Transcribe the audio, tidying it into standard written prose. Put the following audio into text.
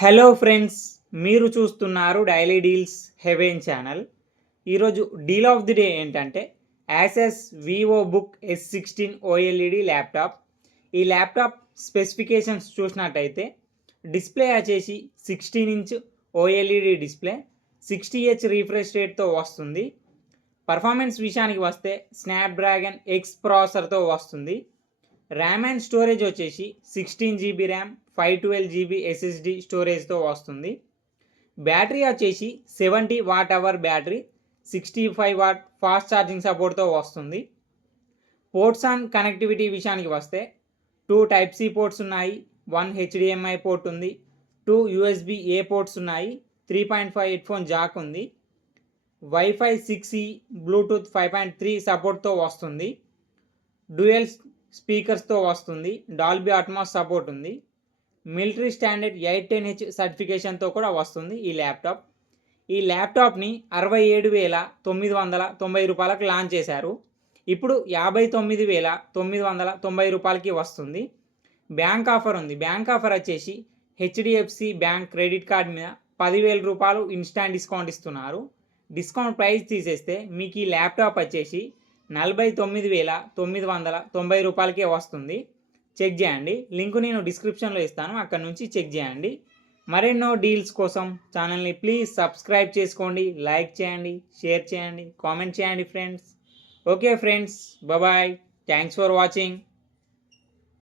Hello friends, మీరు చూస్తున్నారు daily deals heaven channel. ఈరోజు డీల్ ఆఫ్ ది డే ఏంటంటే Asus Vivo book S16 OLED laptop. ఈ laptop specifications చూసినట్టయితే డిస్ప్లే వచ్చేసి 16 inch OLED display, 60Hz refresh రేట్తో వస్తుంది. పర్ఫార్మెన్స్ విషయానికి వస్తే స్నాప్డ్రాగన్ ఎక్స్ ప్రాసెసర్తో వస్తుంది. ర్యామ్ అండ్ స్టోరేజ్ వచ్చేసి 16 GB ర్యామ్, 512 GB SSD స్టోరేజ్తో వస్తుంది. బ్యాటరీ వచ్చేసి 70 Wh battery, 65 W fast charging సపోర్ట్తో వస్తుంది. పోర్ట్స్ అండ్ కనెక్టివిటీ విషయానికి వస్తే 2 Type-C పోర్ట్స్ ఉన్నాయి, 1 HDMI పోర్ట్ ఉంది, 2 USB-A పోర్ట్స్ ఉన్నాయి, 3.5 హెడ్ఫోన్ జాక్ ఉంది, వైఫై 6E, బ్లూటూత్ 5.3 సపోర్ట్తో వస్తుంది. డ్యూయల్ స్పీకర్స్తో వస్తుంది. డాల్బీ అట్మాస్ సపోర్ట్ ఉంది. మిలిటరీ స్టాండర్డ్ 810H సర్టిఫికేషన్తో కూడా వస్తుంది ఈ ల్యాప్టాప్ని 67,990 రూపాయలకు లాంచ్ చేశారు. ఇప్పుడు 59,990 రూపాయలకి వస్తుంది. బ్యాంక్ ఆఫర్ ఉంది. బ్యాంక్ ఆఫర్ వచ్చేసి HDFC బ్యాంక్ క్రెడిట్ కార్డ్ మీద 10,000 రూపాయలు ఇన్స్టాంట్ డిస్కౌంట్ ఇస్తున్నారు. డిస్కౌంట్ ప్రైస్ తీసేస్తే మీకు ఈ ల్యాప్టాప్ వచ్చేసి 49,990 రూపాయలకే వస్తుంది. చెక్ చేయండి. లింక్ నేను డిస్క్రిప్షన్లో ఇస్తాను, అక్కడ నుంచి చెక్ చేయండి. మరెన్నో డీల్స్ కోసం ఛానల్ని ప్లీజ్ సబ్స్క్రైబ్ చేసుకోండి, లైక్ చేయండి, షేర్ చేయండి, కామెంట్ చేయండి friends. Okay friends, bye. Thanks for watching.